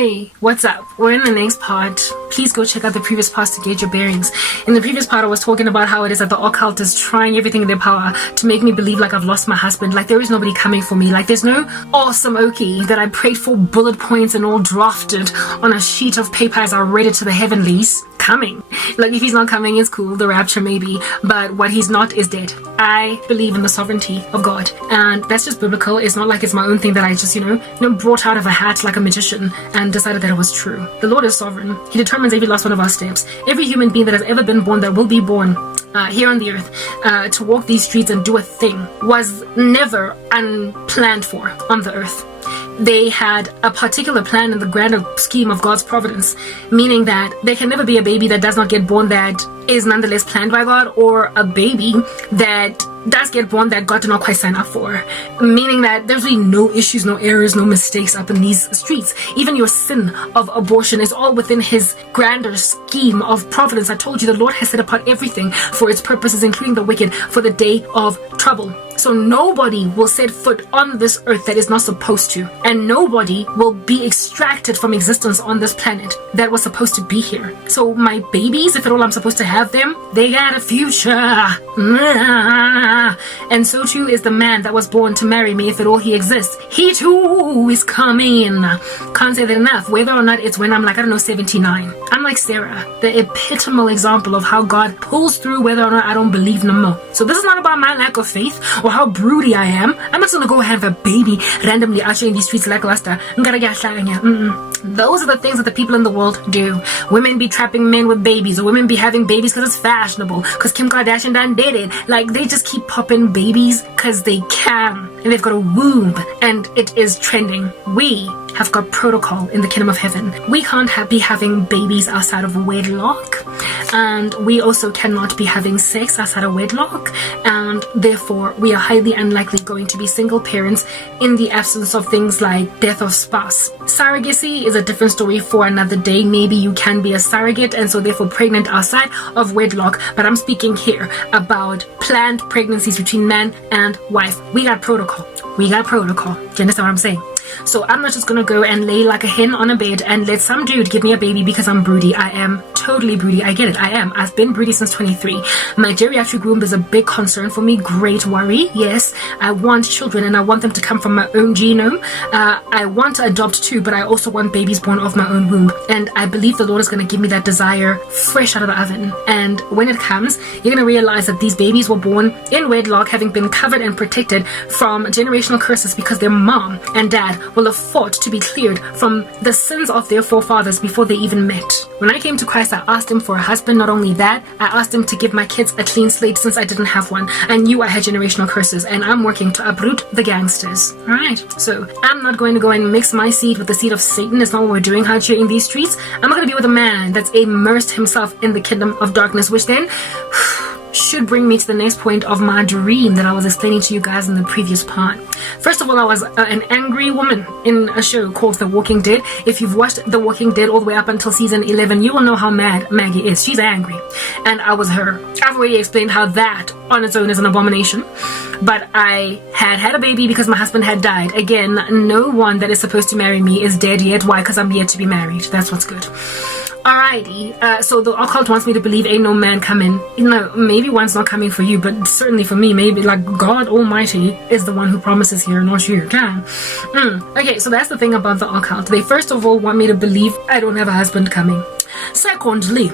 Hey, what's up? We're in the next part. Please go check out the previous parts to get your bearings. In the previous part, I was talking about how it is that the occult is trying everything in their power to make me believe like I've lost my husband, like there is nobody coming for me, like there's no awesome Okie that I prayed for bullet points and all drafted on a sheet of paper as I read it to the heavenlies coming. Like if he's not coming, it's cool, the rapture maybe, but what he's not is dead. I believe in the sovereignty of God, and that's just biblical. It's not like it's my own thing that I just, brought out of a hat like a magician and decided that it was true. The Lord is sovereign. He determines every last one of our steps. Every human being that has ever been born, that will be born here on the earth, to walk these streets and do a thing, was never unplanned for on the earth. They had a particular plan in the grander scheme of God's providence, meaning that there can never be a baby that does not get born that is nonetheless planned by God, or a baby that does get born that God did not quite sign up for, meaning that there's really no issues, no errors, no mistakes up in these streets. Even your sin of abortion is all within his grander scheme of providence. I told you the Lord has set apart everything for its purposes, including the wicked, for the day of trouble. So nobody will set foot on this earth that is not supposed to, and nobody will be extracted from existence on this planet that was supposed to be here. So my babies, if at all I'm supposed to have them, they got a future. And so too is the man that was born to marry me, if at all he exists. He too is coming. Can't say that enough. Whether or not it's when I'm like, 79. I'm like Sarah, the epitomal example of how God pulls through whether or not I don't believe no more. So this is not about my lack of faith or how broody I am. I'm not gonna go have a baby randomly out here in these streets lackluster. Those are the things that the people in the world do. Women be trapping men with babies, or women be having babies because it's fashionable, because Kim Kardashian done did it. Like they just keep popping babies because they can, and they've got a womb and it is trending. We have got protocol in the kingdom of heaven. We can't be having babies outside of wedlock, and we also cannot be having sex outside of wedlock, and therefore we are highly unlikely going to be single parents in the absence of things like death of spouse. Surrogacy is a different story for another day. Maybe you can be a surrogate and so therefore pregnant outside of wedlock, but I'm speaking here about planned pregnancies between man and wife. We got protocol. Do you understand what I'm saying? So I'm not just gonna go and lay like a hen on a bed and let some dude give me a baby because I'm broody. I am totally broody. I get it. I am. I've been broody since 23. My geriatric womb is a big concern for me. Great worry. Yes, I want children and I want them to come from my own genome. I want to adopt too, but I also want babies born of my own womb. And I believe the Lord is going to give me that desire fresh out of the oven. And when it comes, you're going to realize that these babies were born in wedlock, having been covered and protected from generational curses because their mom and dad will have fought to be cleared from the sins of their forefathers before they even met. When I came to Christ, I asked him for a husband. Not only that, I asked him to give my kids a clean slate since I didn't have one. I knew I had generational curses, and I'm working to uproot the gangsters. Alright, so I'm not going to go and mix my seed with the seed of Satan. It's not what we're doing out here in these streets. I'm not going to be with a man that's immersed himself in the kingdom of darkness, which then should bring me to the next point of my dream that I was explaining to you guys in the previous part. First of all, I was an angry woman in a show called The Walking Dead. If you've watched The Walking Dead all the way up until season 11, you will know how mad Maggie is. She's angry. And I was her. I've already explained how that on its own is an abomination. But I had a baby because my husband had died. Again, no one that is supposed to marry me is dead yet. Why? Because I'm yet to be married. That's what's good. Alrighty, so the occult wants me to believe ain't no man coming. Maybe one's not coming for you, but certainly for me, maybe like God Almighty is the one who promises here, not you. Okay, so that's the thing about the occult. They first of all want me to believe I don't have a husband coming. Secondly,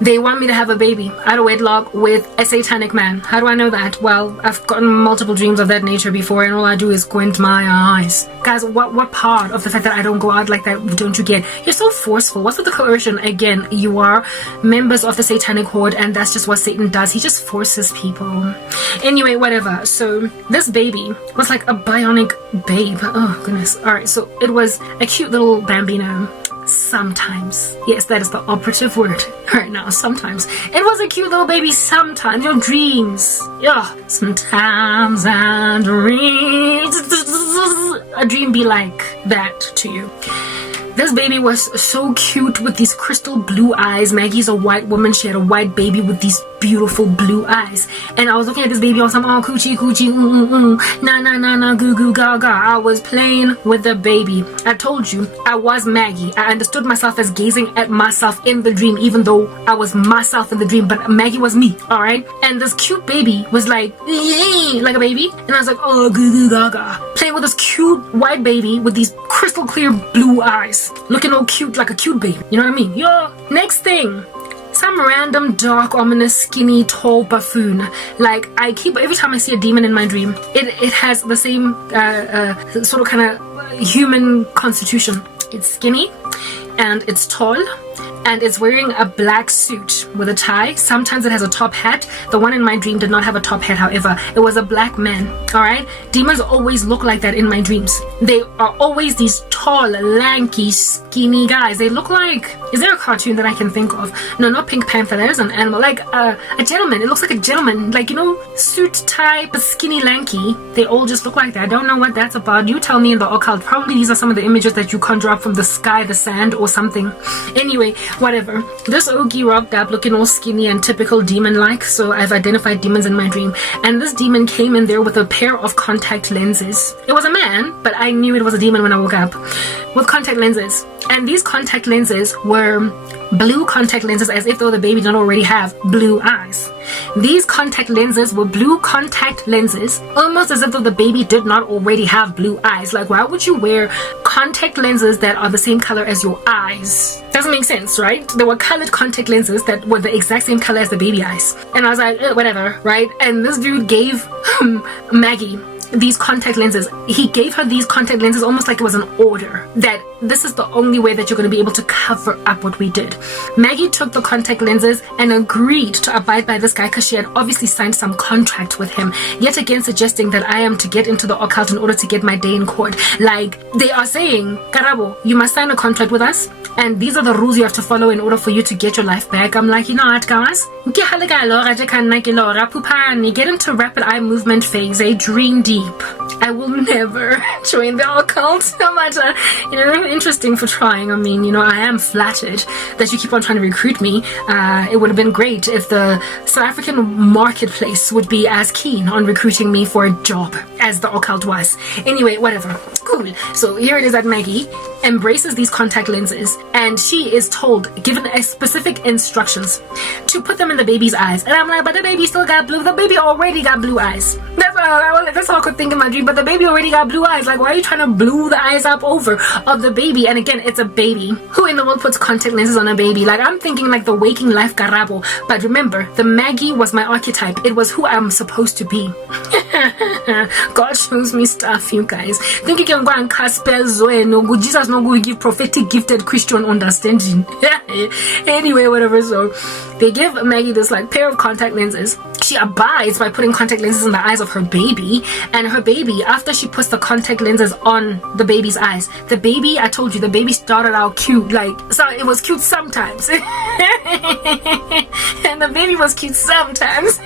they want me to have a baby out of wedlock with a satanic man. How do I know that? Well, I've gotten multiple dreams of that nature before, and all I do is squint my eyes. Guys, what part of the fact that I don't go out like that don't you get? You're so forceful. What's with the coercion? Again, you are members of the satanic horde, and that's just what Satan does. He just forces people. Anyway, whatever. So this baby was like a bionic babe. Oh, goodness. Alright, so it was a cute little bambino. Sometimes. Yes, that is the operative word right now. Sometimes. It was a cute little baby. Sometimes. Your dreams. Yeah. Sometimes I dream. A dream be like that to you. This baby was so cute with these crystal blue eyes. Maggie's a white woman. She had a white baby with these beautiful blue eyes. And I was looking at this baby on some coochie coochie na na na na goo goo gaga. I was playing with the baby. I told you I was Maggie. I understood myself as gazing at myself in the dream, even though I was myself in the dream, but Maggie was me. All right. And this cute baby was like a baby, and I was like, oh, goo goo gaga, playing with this cute white baby with these crystal clear blue eyes, looking all cute like a cute baby. You know what I mean? Yo, next thing. Some random dark, ominous, skinny, tall buffoon. Like, every time I see a demon in my dream, it has the same sort of kind of human constitution. It's skinny and it's tall and it's wearing a black suit with a tie. Sometimes it has a top hat. The one in my dream did not have a top hat, however. It was a black man, alright? Demons always look like that in my dreams. They are always these tall, lanky, skinny guys. They look like... Is there a cartoon that I can think of? No, not Pink Panther. That is an animal. Like a gentleman. It looks like a gentleman. Like, you know, suit, tie, but skinny, lanky. They all just look like that. I don't know what that's about. You tell me in the occult. Probably these are some of the images that you conjure up from the sky, the sand, or something. Anyway, whatever. This Ogie rocked up looking all skinny and typical demon-like, so I've identified demons in my dream. And this demon came in there with a pair of contact lenses. It was a man, but I knew it was a demon when I woke up. With contact lenses. And these contact lenses were blue contact lenses, as if though the baby did not already have blue eyes. These contact lenses were blue contact lenses, almost as if though the baby did not already have blue eyes. Like, why would you wear contact lenses that are the same color as your eyes? Doesn't make sense, right? There were colored contact lenses that were the exact same color as the baby eyes. And I was like, whatever, right? And this dude gave Maggie these contact lenses. He gave her these contact lenses almost like it was an order, that this is the only way that you're going to be able to cover up what we did. Maggie took the contact lenses and agreed to abide by this guy because she had obviously signed some contract with him, yet again suggesting that I am to get into the occult in order to get my day in court. Like, they are saying, Karabo, you must sign a contract with us, and these are the rules you have to follow in order for you to get your life back. I'm like, you know what, guys? Get into rapid eye movement phase, a dream deep. I will never join the occult, no matter, interesting for trying. I mean, I am flattered that you keep on trying to recruit me. It would have been great if the South African marketplace would be as keen on recruiting me for a job as the occult was. Anyway, whatever. Cool. So here it is that Maggie embraces these contact lenses, and she is given specific instructions to put them in the baby's eyes. And I'm like, but the baby still got blue. The baby already got blue eyes. That's all I could think in my dream. But the baby already got blue eyes. Like, why are you trying to blue the eyes up over of the baby? And again, it's a baby. Who in the world puts contact lenses on a baby? Like, I'm thinking like the waking life Karabo. But remember, the Maggie was my archetype. It was who I'm supposed to be. God shows me stuff, you guys. Think you can go and cast spells no Jesus no go give prophetic gifted Christian understanding. Anyway, whatever. So they give Maggie this like pair of contact lenses. She abides by putting contact lenses in the eyes of her baby, and her baby, after she puts the contact lenses on the baby's eyes, the baby, I told you, the baby started out cute, like, so it was cute sometimes. And the baby was cute sometimes.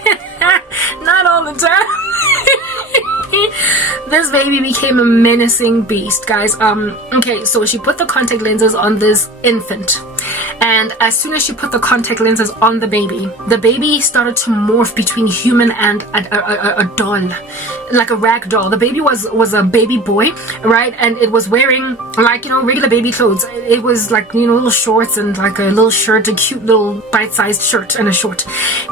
Not all the time. This baby became a menacing beast, guys. Okay, so she put the contact lenses on this infant, and as soon as she put the contact lenses on the baby started to morph between human and a doll, like a rag doll. The baby was a baby boy, right? And it was wearing like, regular baby clothes. It was like, little shorts and like a little shirt, a cute little bite-sized shirt and a short.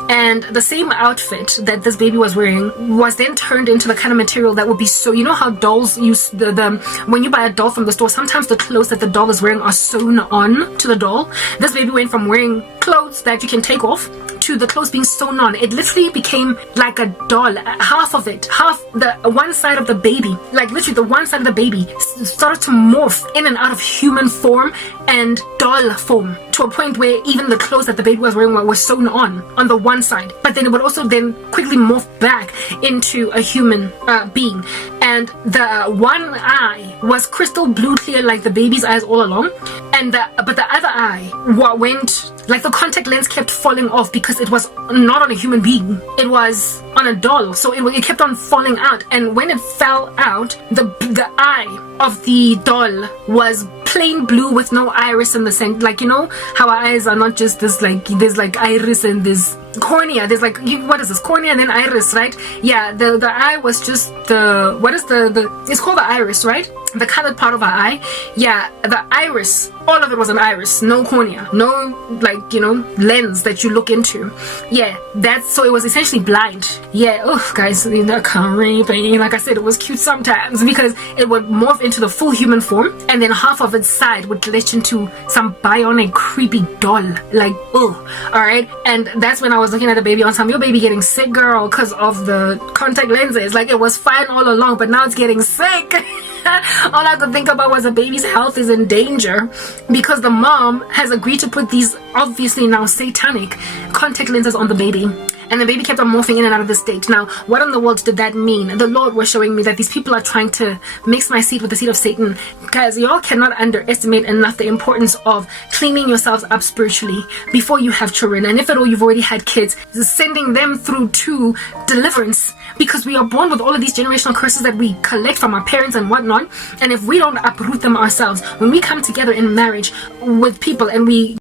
And the same outfit that this baby was wearing was then turned into the kind of material that would be so, how dolls use when you buy a doll from the store, sometimes the clothes that the doll is wearing are sewn on to the doll. This baby went from wearing clothes that you can take off to the clothes being sewn on. It literally became like a doll. Half the one side of the baby, like literally the one side of the baby started to morph in and out of human form and doll form, to a point where even the clothes that the baby was wearing were sewn on the one side, but then it would also then quickly morph back into a human being. And the one eye was crystal blue clear like the baby's eyes all along, but the other eye went like the contact lens kept falling off because it was not on a human being, it was on a doll, so it kept on falling out. And when it fell out, the eye of the doll was plain blue with no iris in the center. Like, you know how our eyes are not just this, like, there's like iris and there's cornea, there's like, what is this, cornea and then iris, right? Yeah, the eye was just the, what is the it's called the iris, right? The colored part of our eye. Yeah, the iris, all of it was an iris, no cornea, no, like, you know, lens that you look into. Yeah, that's, so it was essentially blind. Yeah, oh guys, creepy. Like I said, it was cute sometimes because it would morph into the full human form, and then half of its side would glitch into some bionic creepy doll. Like, oh, all right. And that's when I was looking at the baby on time, your baby getting sick, girl, because of the contact lenses. Like, it was fine all along, but now it's getting sick. All I could think about was the baby's health is in danger because the mom has agreed to put these obviously now satanic contact lenses on the baby. And the baby kept on morphing in and out of the state. Now, what in the world did that mean? The Lord was showing me that these people are trying to mix my seed with the seed of Satan. Guys, y'all cannot underestimate enough the importance of cleaning yourselves up spiritually before you have children. And if at all you've already had kids, sending them through to deliverance. Because we are born with all of these generational curses that we collect from our parents and whatnot. And if we don't uproot them ourselves, when we come together in marriage with people and we